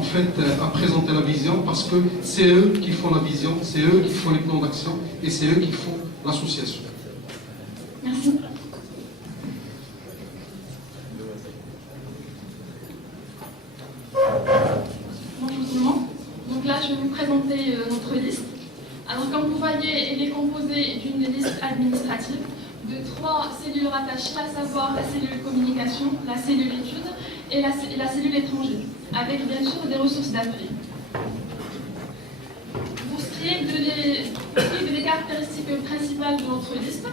en fait, à présenter la vision, parce que c'est eux qui font la vision, c'est eux qui font les plans d'action, et c'est eux qui font l'association. Merci. Bonjour tout le monde. Donc là, je vais vous présenter notre liste. Alors, comme vous voyez, elle est composée d'une liste administrative de 3 cellules rattachées, à savoir la cellule communication, la cellule études et la cellule étranger, avec bien sûr des ressources d'appui. Pour ce qui est des caractéristiques principales de notre liste,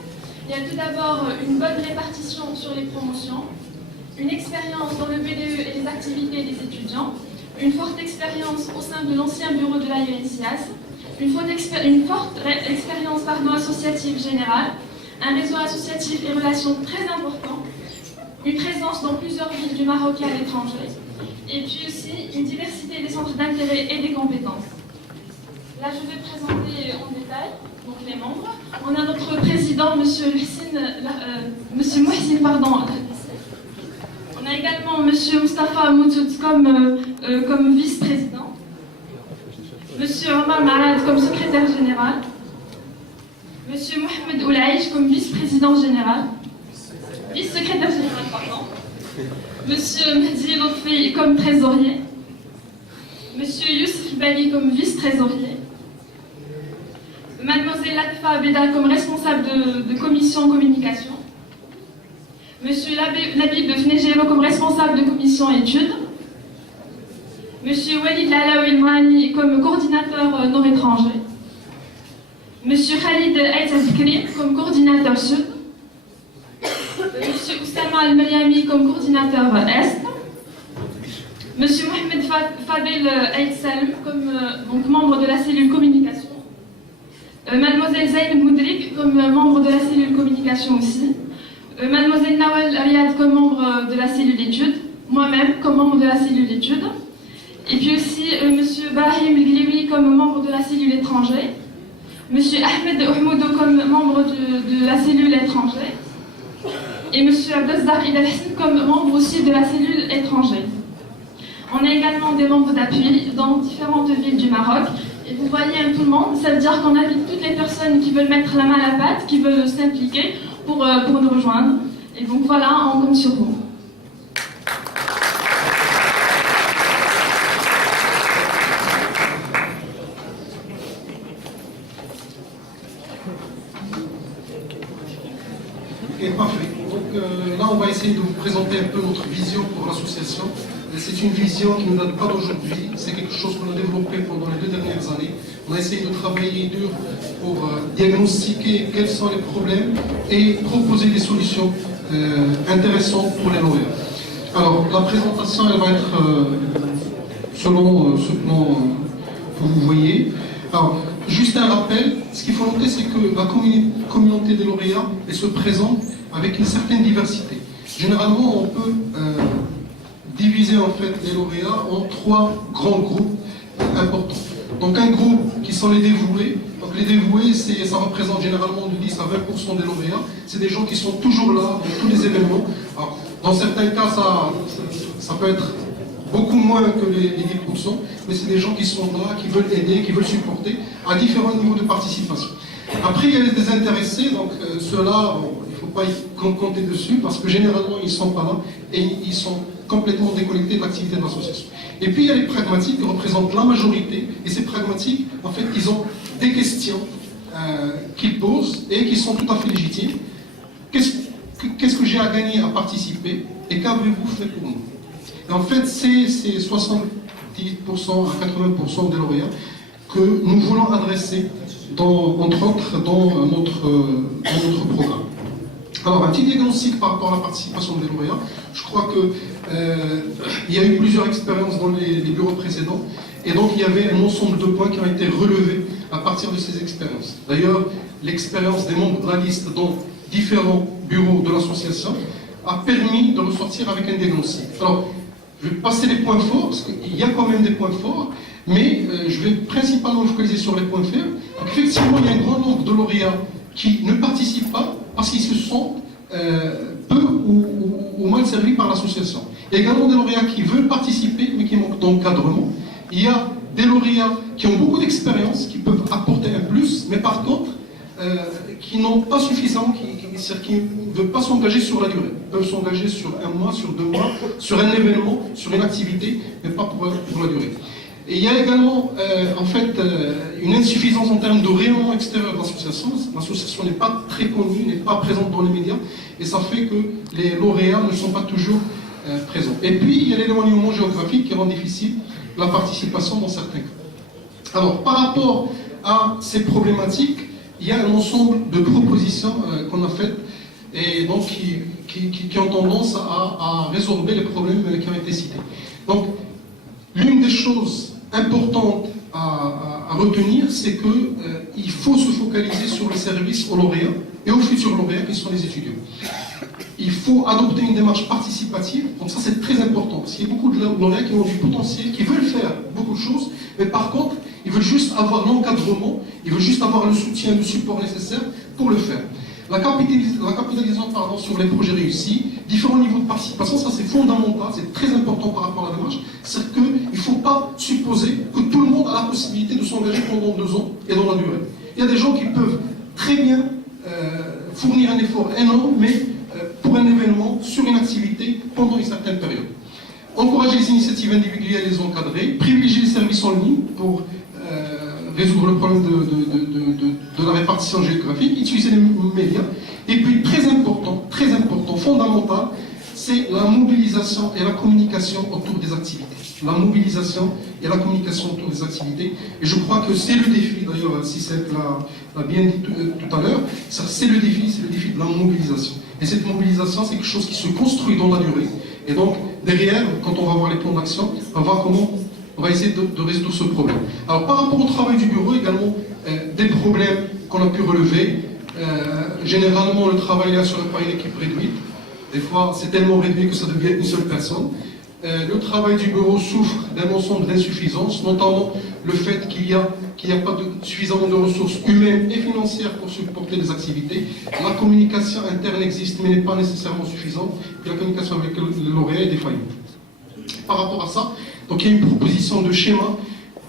il y a tout d'abord une bonne répartition sur les promotions, une expérience dans le BDE et les activités des étudiants, une forte expérience au sein de l'ancien bureau de la UNCIAS, une forte expérience associative générale, un réseau associatif et relations très important, une présence dans plusieurs villes du Maroc et à l'étranger, et puis aussi une diversité des centres d'intérêt et des compétences. Là, je vais présenter en détail donc, les membres. On a notre président, Monsieur Mouhsin, On a également Monsieur Moustapha Moutoud comme vice-président. Monsieur Omar Marad comme secrétaire général. Monsieur Mohamed Oulaïch comme vice-président général. Vice-secrétaire général, pardon. Monsieur Mehdi Lotfi comme trésorier. Monsieur Youssef Bali comme vice-trésorier. Mademoiselle Latfa Abeda comme responsable de commission communication. Monsieur Labib Fnejero comme responsable de commission études. Monsieur Walid Lalaoui Mani comme coordinateur nord-étranger. Monsieur Khalid Aït comme coordinateur sud. Monsieur Oussama Al-Mayami comme coordinateur est. Monsieur Mohamed Fadel Aït Salem comme membre de la cellule communication. Mademoiselle Zayn Moudrik comme membre de la cellule communication aussi. Mademoiselle Nawal Riyad comme membre de la cellule études. Moi-même comme membre de la cellule études. Et puis aussi Monsieur Bahim Gliwi comme membre de la cellule étranger. Monsieur Ahmed Ouhmoudou comme membre de la cellule étranger. Et Monsieur Abdelzar Idalhassan comme membre aussi de la cellule étranger. On a également des membres d'appui dans différentes villes du Maroc. Et vous voyez tout le monde, ça veut dire qu'on invite toutes les personnes qui veulent mettre la main à la pâte, qui veulent s'impliquer pour nous rejoindre. Et donc voilà, on compte sur vous. Ok, parfait. Donc là, on va essayer de vous présenter un peu notre vision pour l'association. C'est une vision qui ne date pas d'aujourd'hui, c'est quelque chose qu'on a développé pendant les 2 dernières années. On a essayé de travailler dur pour diagnostiquer quels sont les problèmes et proposer des solutions intéressantes pour les lauréats. Alors, la présentation, elle va être selon ce plan que vous voyez. Alors, juste un rappel, ce qu'il faut noter, c'est que la communauté des lauréats elle se présente avec une certaine diversité. Généralement, on peut diviser en fait les lauréats en 3 grands groupes importants. Donc un groupe qui sont les dévoués. Donc les dévoués, ça représente généralement de 10 à 20% des lauréats. C'est des gens qui sont toujours là dans tous les événements. Alors, dans certains cas, ça peut être beaucoup moins que les 10%, mais c'est des gens qui sont là, qui veulent aider, qui veulent supporter à différents niveaux de participation. Après, il y a les désintéressés, donc ceux-là, il ne faut pas y compter dessus, parce que généralement, ils ne sont pas là et ils sont complètement déconnectés de l'activité de l'association. Et puis, il y a les pragmatiques qui représentent la majorité, et ces pragmatiques, en fait, ils ont des questions qu'ils posent et qui sont tout à fait légitimes. Qu'est-ce que j'ai à gagner à participer et qu'avez-vous fait pour nous? Et en fait, c'est 70% à 80% des lauréats que nous voulons adresser, entre autres, dans notre programme. Alors, un petit diagnostic par rapport à la participation des lauréats. Je crois qu'il y a eu plusieurs expériences dans les bureaux précédents, et donc il y avait un ensemble de points qui ont été relevés à partir de ces expériences. D'ailleurs, l'expérience des membres de la liste dans différents bureaux de l'association a permis de ressortir avec un diagnostic. Alors, je vais passer les points forts, parce qu'il y a quand même des points forts, mais je vais principalement focaliser sur les points faibles. Donc, effectivement, il y a un grand nombre de lauréats qui ne participent pas parce qu'ils se sentent peu ou mal servis par l'association. Il y a également des lauréats qui veulent participer, mais qui manquent d'encadrement. Il y a des lauréats qui ont beaucoup d'expérience, qui peuvent apporter un plus, mais par contre, qui n'ont pas suffisamment, qui ne veulent pas s'engager sur la durée. Ils peuvent s'engager sur 1 mois, sur 2 mois, sur un événement, sur une activité, mais pas pour la durée. Et il y a également, une insuffisance en termes de rayonnement extérieur de l'association. L'association n'est pas très connue, n'est pas présente dans les médias, et ça fait que les lauréats ne sont pas toujours présents. Et puis, il y a l'éloignement géographique qui rend difficile la participation dans certains cas. Alors, par rapport à ces problématiques, il y a un ensemble de propositions qu'on a faites et donc qui ont tendance à résorber les problèmes qui ont été cités. Donc, l'une des choses importantes à retenir, c'est qu'il faut se focaliser sur le service aux lauréats et aux futurs lauréats qui sont les étudiants. Il faut adopter une démarche participative, donc ça c'est très important, parce qu'il y a beaucoup de lauréats qui ont du potentiel, qui veulent faire beaucoup de choses, mais par contre, ils veulent juste avoir l'encadrement, ils veulent juste avoir le soutien, le support nécessaire pour le faire. La capitalisation sur les projets réussis, différents niveaux de participation, ça c'est fondamental, c'est très important par rapport à la démarche, c'est qu'il ne faut pas supposer que tout le monde a la possibilité de s'engager pendant 2 ans et dans la durée. Il y a des gens qui peuvent très bien fournir un effort énorme, mais pour un événement, sur une activité, pendant une certaine période. Encourager les initiatives individuelles et les encadrer, privilégier les services en ligne pour résoudre le problème de la répartition géographique, utiliser les médias, et puis très important, fondamental, c'est la mobilisation et la communication autour des activités. La mobilisation et la communication autour des activités, et je crois que c'est le défi, d'ailleurs, si c'est l'a bien dit tout à l'heure, c'est le défi de la mobilisation. Et cette mobilisation, c'est quelque chose qui se construit dans la durée. Et donc, derrière, quand on va voir les plans d'action, on va voir comment on va essayer de résoudre ce problème. Alors, par rapport au travail du bureau, également, des problèmes qu'on a pu relever. Généralement, le travail est assuré par une équipe réduite. Des fois, c'est tellement réduit que ça devient une seule personne. Le travail du bureau souffre d'un ensemble d'insuffisances, notamment le fait qu'il n'y a pas suffisamment de ressources humaines et financières pour supporter les activités. La communication interne existe, mais n'est pas nécessairement suffisante. Puis la communication avec le lauréat est défaillante. Par rapport à ça, donc il y a une proposition de schéma,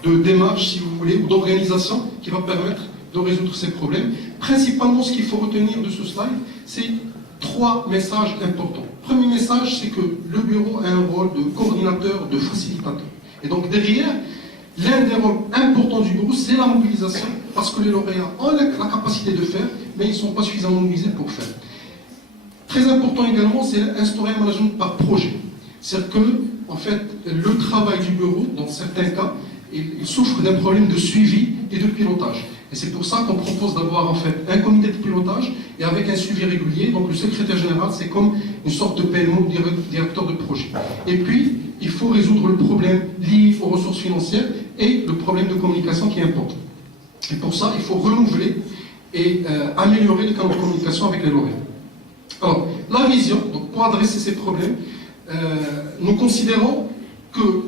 de démarche, si vous voulez, ou d'organisation qui va permettre de résoudre ces problèmes. Principalement, ce qu'il faut retenir de ce slide, c'est 3 messages importants. Premier message, c'est que le bureau a un rôle de coordinateur, de facilitateur. Et donc derrière, l'un des rôles importants du bureau, c'est la mobilisation, parce que les lauréats ont la capacité de faire, mais ils ne sont pas suffisamment mobilisés pour faire. Très important également, c'est instaurer un management par projet. C'est-à-dire que, en fait, le travail du bureau, dans certains cas, il souffre d'un problème de suivi et de pilotage. Et c'est pour ça qu'on propose d'avoir en fait un comité de pilotage et avec un suivi régulier. Donc le secrétaire général, c'est comme une sorte de PMO, directeur de projet. Et puis, il faut résoudre le problème lié aux ressources financières et le problème de communication qui est important. Et pour ça, il faut renouveler et améliorer les canaux de communication avec les lauréats. Alors, la vision, donc pour adresser ces problèmes, nous considérons que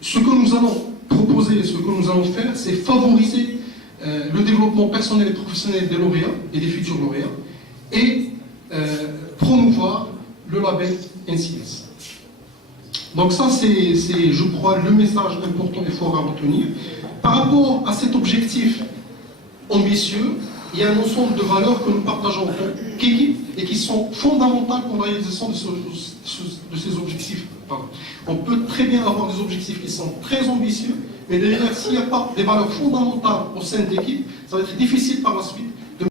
ce que nous allons proposer, ce que nous allons faire, c'est favoriser le développement personnel et professionnel des lauréats et des futurs lauréats et promouvoir le label NCS. Donc ça, c'est, je crois, le message important et fort à retenir. Par rapport à cet objectif ambitieux, il y a un ensemble de valeurs que nous partageons en tant qu'équipe et qui sont fondamentales pour la réalisation de ces objectifs. Pardon. On peut très bien avoir des objectifs qui sont très ambitieux, mais derrière, s'il n'y a pas des valeurs fondamentales au sein de l'équipe, ça va être difficile par la suite